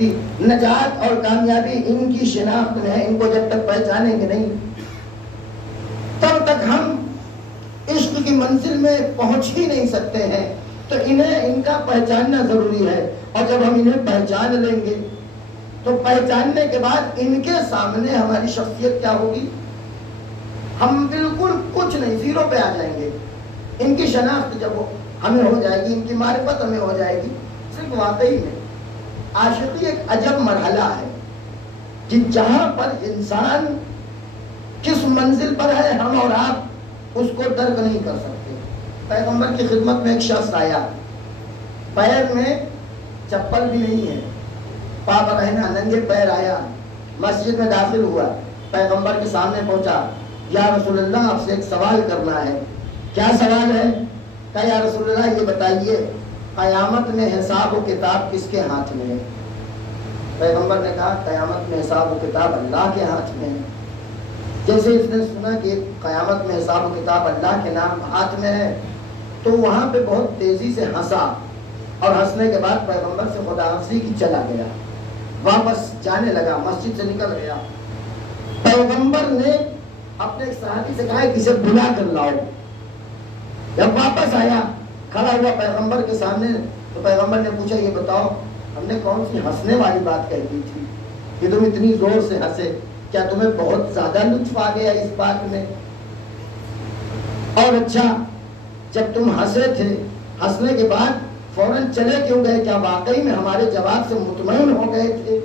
نجات اور کامیابی ان کی شناخت میں ہے. ان کو جب تک پہچانیں گے نہیں تب تک ہم عشق کی منزل میں پہنچ ہی نہیں سکتے ہیں. تو ان کا پہچاننا ضروری ہے. اور جب ہم انہیں پہچان لیں گے تو پہچاننے کے بعد ان کے سامنے ہماری شخصیت کیا ہوگی؟ ہم بالکل کچھ نہیں، زیرو پہ آ جائیں گے. ان کی شناخت جب ہمیں ہو جائے گی، ان کی معرفت ہمیں ہو جائے گی. صرف واقعی میں عاشقی ایک عجب مرحلہ ہے کہ جہاں پر انسان کس منزل پر ہے ہم اور آپ اس کو درک نہیں کر سکتے. پیغمبر کی خدمت میں ایک شخص آیا، پیر میں چپل بھی نہیں ہے، پاپ رہنا ننگے پیر آیا، مسجد میں داخل ہوا، پیغمبر کے سامنے پہنچا. یا رسول اللہ آپ سے ایک سوال کرنا ہے. کیا سوال ہے؟ کہا یا رسول اللہ یہ بتائیے قیامت میں حساب و کتاب کس کے ہاتھ میں ہے؟ پیغمبر نے کہا قیامت میں حساب و کتاب اللہ کے ہاتھ میں ہے. جیسے اس نے سنا کہ قیامت میں حساب و کتاب اللہ کے نام ہاتھ میں ہے تو وہاں پہ بہت تیزی سے ہنسا، اور ہنسنے کے بعد پیغمبر سے خدا حافظی کی چلا گیا، واپس جانے لگا، مسجد سے نکل گیا. پیغمبر نے اپنے ایک صحابی سے کہا کہ اسے بلا کر لاؤ. جب واپس آیا کھڑا ہوا پیغمبر کے سامنے تو پیغمبر نے پوچھا یہ بتاؤ ہم نے کون سی ہنسنے والی بات کہہ دی تھی کہ تم اتنی زور سے ہنسے؟ کیا تمہیں بہت زیادہ لطف آ گیا اس بات میں؟ اور اچھا جب تم ہنسے تھے ہنسنے کے بعد فوراً چلے کیوں گئے؟ کیا واقعی میں ہمارے جواب سے مطمئن ہو گئے تھے؟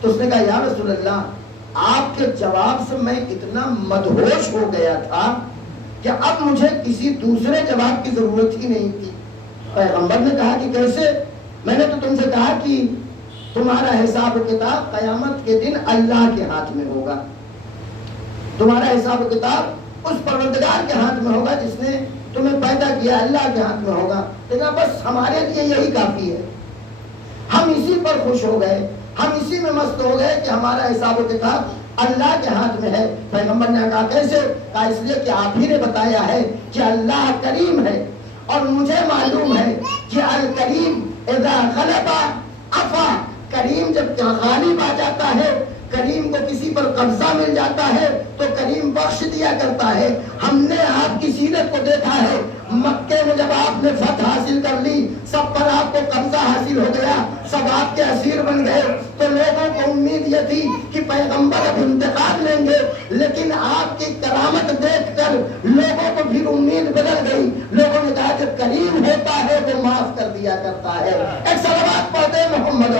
تو اس نے کہا یا رسول اللہ آپ کے جواب سے میں اتنا مدہوش ہو گیا تھا کہ اب مجھے کسی دوسرے جواب کی ضرورت ہی نہیں تھی. پیغمبر نے کہا کہ کیسے؟ میں نے تو تم سے کہا کہ تمہارا حساب و کتاب قیامت کے دن اللہ کے ہاتھ میں ہوگا. تمہارا حساب و کتاب اس پروردگار کے ہاتھ میں ہوگا جس نے تمہیں پیدا کیا، اللہ کے ہاتھ میں ہوگا. لیکن بس ہمارے لیے یہی کافی ہے. ہم اسی پر خوش ہو گئے، ہم اسی میں مست ہو گئے کہ ہمارا حساب و کتاب اللہ کے ہاتھ میں ہے. پیغمبر نے کہا کیسے؟ کہا اس لیے کہ آپ ہی نے بتایا ہے کہ اللہ کریم ہے، اور مجھے معلوم ہے کہ الکریم اذا غلب عفا، کریم جب غالب آ جاتا ہے، کریم کو کسی پر قبضہ مل جاتا ہے تو کریم بخش دیا کرتا ہے. ہم نے آپ کی سیرت کو دیکھا ہے، مکے میں جب آپ نے فتح حاصل کر لی، سب پر آپ کو قبضہ حاصل ہو گیا، سب آپ کے اسیر بن گئے، تو لوگوں کو امید یہ تھی کہ پیغمبر اب انتقام لیں گے. لیکن آپ کی کرامت دیکھ کر لوگوں کو بھی امید بدل گئی. لوگوں نے کہا کہ کریم ہوتا ہے وہ معاف کر دیا کرتا ہے. ایک صلوات پڑھتے محمد